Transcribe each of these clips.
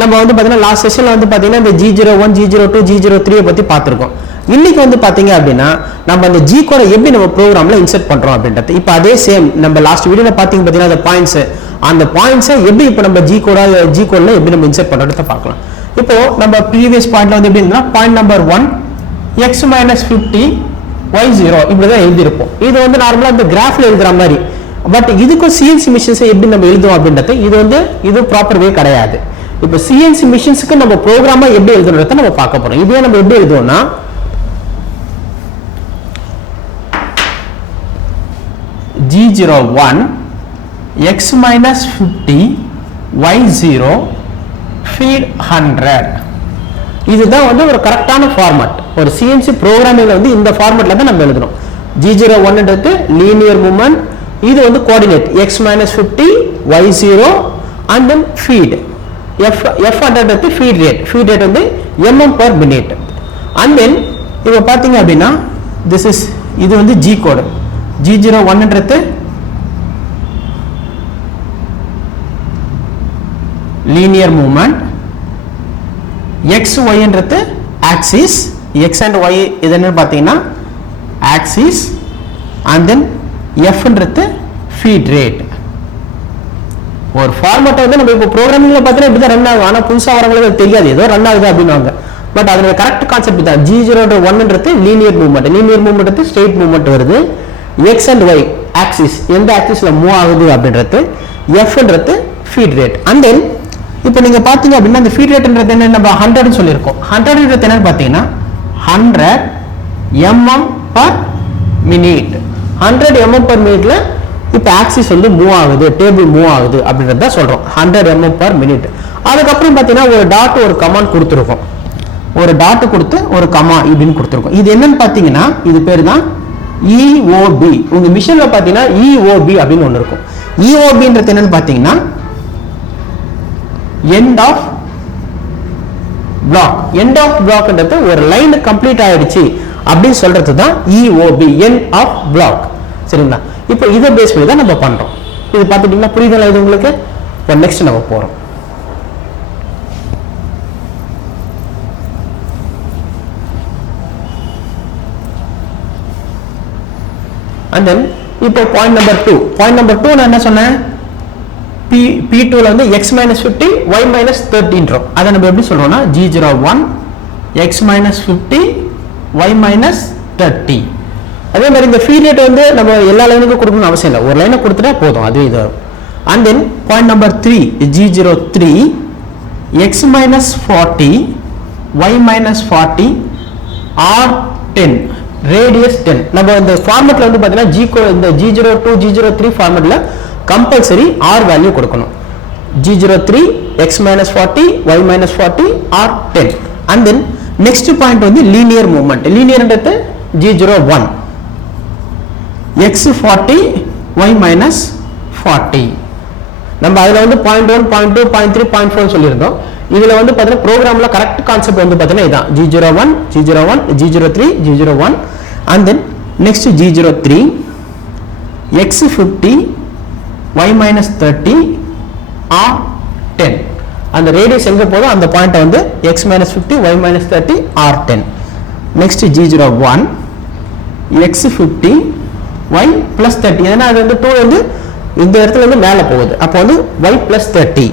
நம்ம வந்து பார்த்தீங்கன்னா லாஸ்ட் செஷனில் வந்து பார்த்தீங்கன்னா இந்த G01 G02 G03 பற்றி பார்த்துருக்கோம். இன்னைக்கு வந்து பார்த்தீங்க அப்படின்னா நம்ம அந்த ஜி கோடை எப்படி நம்ம ப்ரோக்ராமில் இன்சர்ட் பண்ணுறோம் அப்படின்றது. இப்போ அதே சேம் நம்ம லாஸ்ட் வீடியோவில் பார்த்தீங்க பார்த்தீங்கன்னா அந்த பாயிண்ட்ஸை எப்படி இப்போ நம்ம ஜி கோடில் எப்படி நம்ம இன்சர்ட் பண்ணுறத பார்க்கலாம். இப்போ நம்ம ப்ரீவியஸ் பாயிண்ட்ல வந்து எப்படி இருந்தா பாயிண்ட் நம்பர் 1 x - 50 y0 இப்படி தான் எழுதியிருப்போம். இது வந்து நார்மலாக இந்த கிராஃபில் எழுதுற மாதிரி. பட் இதுக்கும் சிஎன்சி மிஷின்ஸை எப்படி நம்ம எழுதுவோம் அப்படின்றது இது ப்ராப்பர் வே கிடையாது. இப்போ சிஎன்சி மிஷின்ஸ்க்கு நம்ம ப்ரோக்ராமா எப்படி எழுதுறத நம்ம பார்க்க போறோம். இதே நம்ம எப்படி எழுதுவோம்னா G01 x - 50 y0 feed 100. இதுதான் வந்து ஒரு கரெக்டான ஃபார்மட். ஒரு சிஎன்சி ப்ரோக்ராமிங்ல வந்து இந்த ஃபார்மட்ல தான் நம்ம எழுதணும். G01ன்றது லீனியர் மூவ்மெண்ட், இது வந்து coordinate x - 50 y0 and then feed f100 feed rate வந்து mm/minute. and then இப்போ பாத்தீங்க அப்படின்னா இது வந்து G கோட். G01ன்றது linear movement, x y ன்றது axis, x and y இது என்ன பாத்தீங்கன்னா axis, and then f ன்றது feed rate. ஒரு ஃபார்மட் வந்து நம்ம இப்போ ப்ரோக்ராமிங்ல பார்த்தா இப்படி தான் ரன் ஆகும். ஆனால் புதுசாக வரவங்களுக்கு தெரியாது ஏதோ ரன் ஆகுது அப்படின்னுவாங்க. பட் அதோட கரெக்ட் கான்செப்ட் தான். G01ன்றது லீனியர் மூவ்மெண்ட் ஸ்ட்ரெயிட் மூவ்மெண்ட் வருது. எக்ஸ் அண்ட் ஒய் ஆக்சிஸ் எந்த ஆக்சிஸ்ல மூவ் ஆகுது அப்படின்றது, எஃப்ன்றது ஃபீட் ரேட். அண்ட் தென் இப்போ நீங்க பாத்தீங்க அப்படின்னா அந்த ஃபீட் ரேட்ன்றது என்ன நம்ம 100 சொல்லியிருக்கோம். 100ன்றது என்னன்னு பார்த்தீங்கன்னா 100 mm/minute. 100 mm/minute இப்போ ஆக்சிஸ் வந்து மூவ் ஆகுது, டேபிள் மூவ் ஆகுது அப்படின்றத சொல்றோம். 100 mm/minute. அதுக்கப்புறம் பார்த்தீங்கன்னா ஒரு டாட் ஒரு கமாண்ட் கொடுத்துருக்கோம். ஒரு டாட் கொடுத்து ஒரு கமா இப்படின்னு கொடுத்துருக்கோம். இது என்னன்னு பார்த்தீங்கன்னா இது பேர் தான் EOB. உங்க மிஷின்ல பார்த்தீங்கன்னா EOB அப்படின்னு ஒன்று இருக்கும். EOBன்றது என்னன்னு பார்த்தீங்கன்னா end of block. End of பிளாக்ன்றது ஒரு லைன் கம்ப்ளீட் ஆயிடுச்சு அப்படின்னு சொல்றது தான் EOB, எண்ட் ஆஃப் பிளாக். சரிங்களா? இப்போ இதை பேஸ் பண்ணி தான் நம்ம பண்றோம். இது பார்த்துட்டீங்கன்னா புரியுதா இது உங்களுக்கு? இப்போ நெக்ஸ்ட் நம்ம போறோம். and then இப்போ பாயிண்ட் நம்பர் 2. பாயிண்ட் நம்பர் 2 நான் என்ன சொன்னேன்? P2 ல வந்து x - 50 y - 30 ன்றோம். அதை நம்ம எப்படி சொல்றோம்னா G01 x - 50 y - 30. அதே மாதிரி இந்த ஃபீட் ரேட் வந்து நம்ம எல்லா லைனுக்கும் கொடுக்கணும்னு அவசியம் இல்லை. ஒரு லைனை கொடுத்துட்டா போதும், அதுவே இது வரும். And then point number 3 G03 x - 40 y - 40 r 10 radius 10. நம்ம இந்த ஃபார்மட்ல வந்து பார்த்தீங்கன்னா இந்த G02 G03 ஃபார்மட்ல compulsory r value கொடுக்கணும். G03 x - 40 y - 40 r 10. And then next point வந்து linear movement. லீனியர்ன்றது G01 x 40 y - 40. நம்ம அதுல வந்து 0.1 0.2 0.3 0.4 சொல்லியிருந்தோம். இதுல வந்து பார்த்தீங்கன்னா ப்ரோக்ராம்ல கரெக்ட் கான்செப்ட் வந்து பார்த்தீங்கன்னா இதான் G01 G03 G01. and then next G03 x 50 y - 30 r 10. அந்த ரேடியஸ் எங்க போதோ அந்த பாயிண்ட் வந்து x - 50 y - 30 r 10. next G01 x 50 y plus 30. ஏன்னா அது வந்து 2 வந்து இந்த இடத்துல இருந்து மேலே போகுது. அப்போ வந்து y plus 30.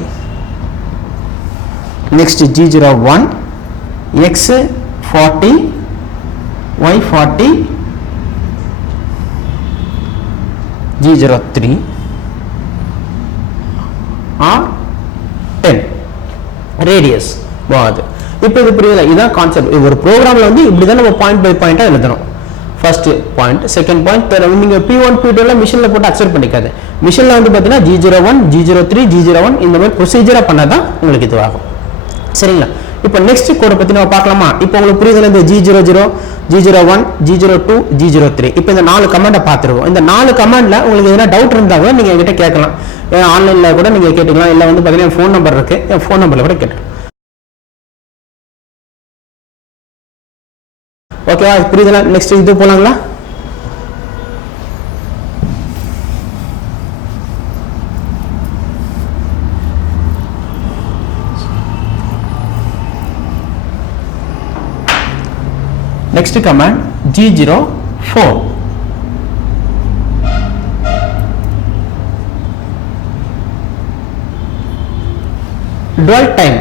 Next G01 x 40 y 40 G03 r 10 radius போகுது. இப்போ இது புரியுதா? இதான் கான்செப்ட். ஒரு ப்ரோக்ராம்ல வந்து இப்படி தான் நம்ம பாயிண்ட் பை பாயிண்டா எழுதணும். ஃபர்ஸ்ட் பாயிண்ட், செகண்ட் பாயிண்ட், நீங்க P1 P2 ல மிஷின்ல போட்டு அக்செப்ட் பண்ணிக்காது. மிஷின்ல வந்து பாத்தீங்கன்னா G01 G03 G01 இந்த மாதிரி ப்ரொசீஜரா பண்ணாதான் உங்களுக்கு இது ஆகும். சரிங்களா? இப்போ நெக்ஸ்ட் கோட் பத்தி நம்ம பார்க்கலாமா? இப்போ உங்களுக்கு புரியுதுல இந்த G00 G01 G02 G03. இப்போ இந்த 4 கமாண்டை பார்த்துருவோம். இந்த 4 கமாண்ட்ல உங்களுக்கு எதனா டவுட் இருந்தா கூட நீங்க என்கிட்ட கேட்கலாம். ஆன்லைன்ல கூட நீங்க கேட்டுக்கலாம். இல்ல வந்து பாத்தீங்கன்னா ஃபோன் நம்பர் இருக்கு, என் ஃபோன் நம்பர்ல கூட கேட்டுக்கலாம். ஓகேவா? புரியுதுல? நெக்ஸ்ட் இது போலாங்களா? next command G04. Dwell time.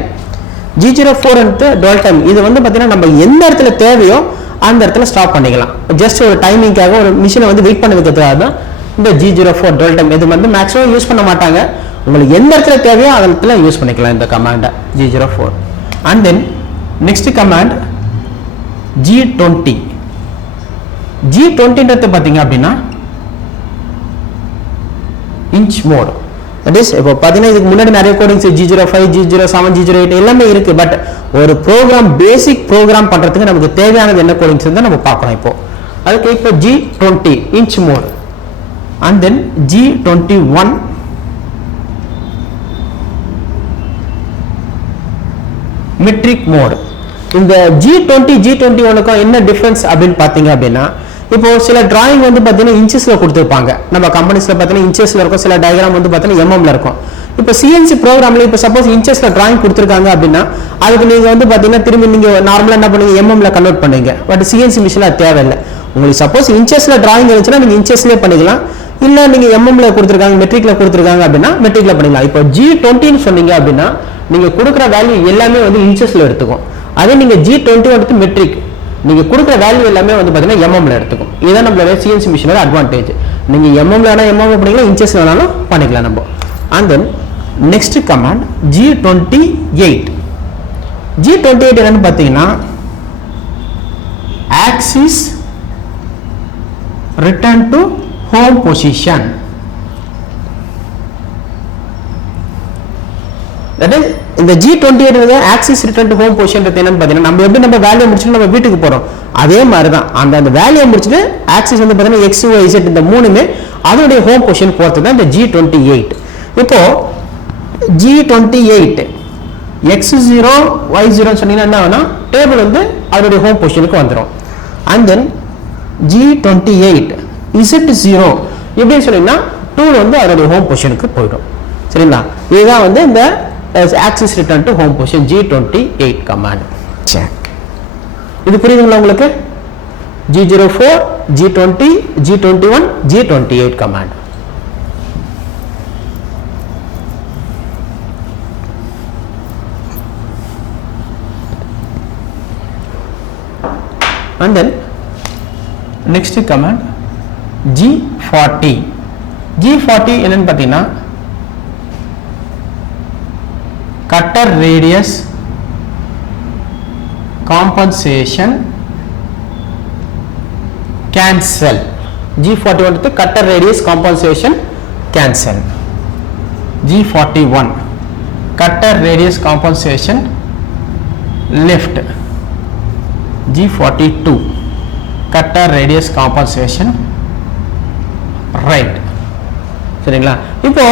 G04 and dwell time. இது வந்து பாத்தீங்கன்னா நம்ம எந்த இடத்துல தேவையோ அந்த இடத்துல ஸ்டாப் பண்ணிக்கலாம். ஜஸ்ட் ஒரு டைமிங்காக ஒரு மிஷினை வந்து வெயிட் பண்ண வைக்கிறதுக்காக தான் இந்த G04 dwell time. இது வந்து மேக்ஸிமம் யூஸ் பண்ண மாட்டாங்க. உங்களுக்கு எந்த இடத்துல தேவையோ அந்த இடத்துல யூஸ் பண்ணிக்கலாம் இந்த கமாண்டை G04. And then next command G20. G20ன்றது பாத்தீங்க அப்படின்னா inch mode. That is இப்போ பாத்தீங்கன்னா இதுக்கு முன்னாடி நிறைய கோடிங்ஸ் G05, G07, G08 எல்லாமே இருக்கு. பட் ஒரு ப்ரோக்ராம் பேசிக் ப்ரோக்ராம் பண்றதுக்கு நமக்கு தேவையானது என்ன கோடிங்ஸ் இருந்தா நம்ம பார்க்கலாம். இப்போ அதுக்கு இப்போ G20 inch mode. And then G21 metric mode. இந்த G20 G21க்கு என்ன டிஃபரன்ஸ் அப்படினு பாத்தீங்க அப்படினா இப்போ சில டிராயிங் வந்து பாத்தீங்கன்னா இன்ச்சஸ்ல கொடுத்திருப்பாங்க. நம்ம கம்பெனிஸ்ல பாத்தீங்கன்னா இன்ச்சஸ்ல இருக்கும், சில டயகிராம் வந்து பாத்தீங்கன்னா mmல இருக்கும். இப்போ CNC ப்ரோகிராம்ல இப்போ சப்போஸ் இன்ச்சஸ்ல டிராயிங் கொடுத்திருக்காங்க அப்படினா அதுக்கு நீங்க வந்து பாத்தீங்கன்னா திரும்பி நீங்க நார்மலா என்ன பண்ணுவீங்க mmல கன்வர்ட் பண்ணுவீங்க. பட் CNC மிஷின்ல அது தேவையில்லை. உங்களுக்கு சப்போஸ் இன்ச்சஸ்ல டிராயிங் இருந்துச்சுனா நீங்க இன்ச்சஸ்லயே பண்ணிக்கலாம். இல்ல நீங்க mmல கொடுத்திருக்காங்க மெட்ரிக்ல கொடுத்திருக்காங்க அப்படினா மெட்ரிக்ல பண்ணிக்கலாம். இப்போ G20 ன்னு சொன்னீங்க அப்படினா நீங்க கொடுக்கிற வேல்யூ எல்லாமே வந்து இன்ச்சஸ்ல எடுத்துக்கும். அதே நீங்க G20 வந்து மெட்ரிக் நீங்க கொடுக்கிற வேல்யூ எல்லாமே வந்து பாத்தீங்கன்னா mmல எடுத்துக்கும். இதுதான் நம்மளோட CNC மிஷினோட அட்வான்டேஜ். நீங்க mmல வேணா mmல பண்ணிக்கலாம், இன்ச்சஸ் வேணாலும் பண்ணிக்கலாம் நம்ம. And then next command G28. G28 என்னன்னு பாத்தீங்கன்னா axis return to home position. That is இந்த G28 வந்து axis return to home position என்னன்னு பாத்தீங்கன்னா நம்ம எப்படி நம்ம வேல்யூ முடிச்சிட்டு நம்ம வீட்டுக்கு போறோம் அதே மாதிரி தான் அந்த வேல்யூ முடிச்சிட்டு axis வந்து பாத்தீங்கன்னா x y z இந்த மூணுமே அதோட ஹோம் பொசிஷன் போறது தான் இந்த G28. இப்போ G28 x0 y0 சொன்னீங்கன்னா என்ன ஆகும்னா டேபிள் வந்து அதோட ஹோம் பொசிஷனுக்கு வந்துரும். And then G28 z0 எப்படி சொன்னீங்கன்னா டூல் வந்து அதோட ஹோம் பொசிஷனுக்கு போய்டும். சரிங்களா? இதுதான் வந்து இந்த axis return to home position G28 command. இது புரியுதுங்களா உங்களுக்கு? G04, G20, G21, G28 command. And then next command G40. G40 என்னன்னு பாத்தீங்கன்னா cutter radius compensation cancel. G40 வந்து cutter radius compensation cancel. G41 cutter radius compensation left. G42 cutter radius compensation right. சரிங்களா? இப்போ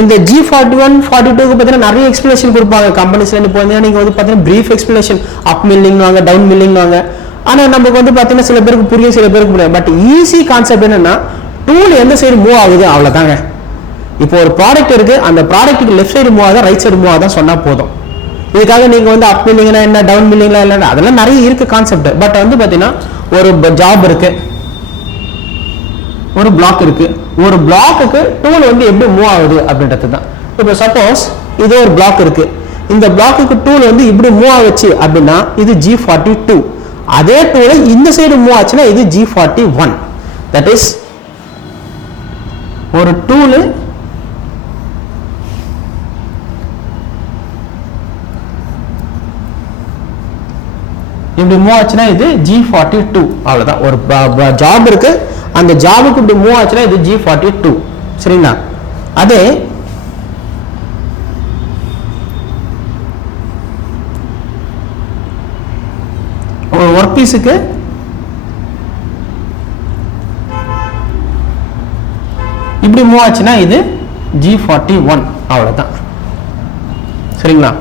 இந்த G41 42 க்கு பத்தின நிறைய explanation கொடுப்பாங்க கம்பெனிஸ்ல இருந்து. போனா நீங்க வந்து பாத்தீங்கன்னா பிரீஃப் எக்ஸ்பிளனேஷன் அப் மில்லிங் வாங்க டவுன் மில்லிங் வாங்க. ஆனா நமக்கு வந்து பாத்தீங்கன்னா சில பேருக்கு புரியும் சில பேருக்கு புரியாது. பட் ஈஸி கான்செப்ட் என்னன்னா டூல் எந்த சைடு மூவ் ஆகுது அவ்வளவுதாங்க. இப்போ ஒரு ப்ராடக்ட் இருக்கு, அந்த ப்ராடக்ட்டுக்கு லெஃப்ட் சைடு மூவ் ஆகுதா ரைட் சைடு மூவ் ஆகுதா சொன்னா போதும். இதுக்காக நீங்க வந்து அப் மில்லிங்னா என்ன டவுன் மில்லிங்னா என்ன அதெல்லாம் நிறைய இருக்கு கான்செப்ட். பட் வந்து பாத்தீங்கன்னா ஒரு ஜாப் இருக்கு, ஒரு பிளாக் இருக்கு, ஒரு பிளாக்குக்கு டூல் வந்து எப்படி மூவ் ஆகுது அப்படின்றது தான். இப்போ சப்போஸ் இது ஒரு பிளாக் இருக்கு, இந்த பிளாக்குக்கு டூல் வந்து இப்படி மூவ் ஆகுச்சு அப்படின்னா இது G42. அதே டூல் இந்த சைடு மூவ் ஆச்சுன்னா இது G41. தட் இஸ் ஒரு டூல் இப்படி மூவ் ஆச்சுன்னா இது G42. அவ்வளவுதான். ஒரு ஜாப் இருக்கு, அந்த ஜாபுக்கு இப்படி மூவ் ஆச்சுன்னா இது G42. சரிங்களா? அதே ஒரு ஒர்க் பீஸுக்கு இப்படி மூவ் ஆச்சுன்னா இது G41. அவ்வளவுதான். சரிங்களா?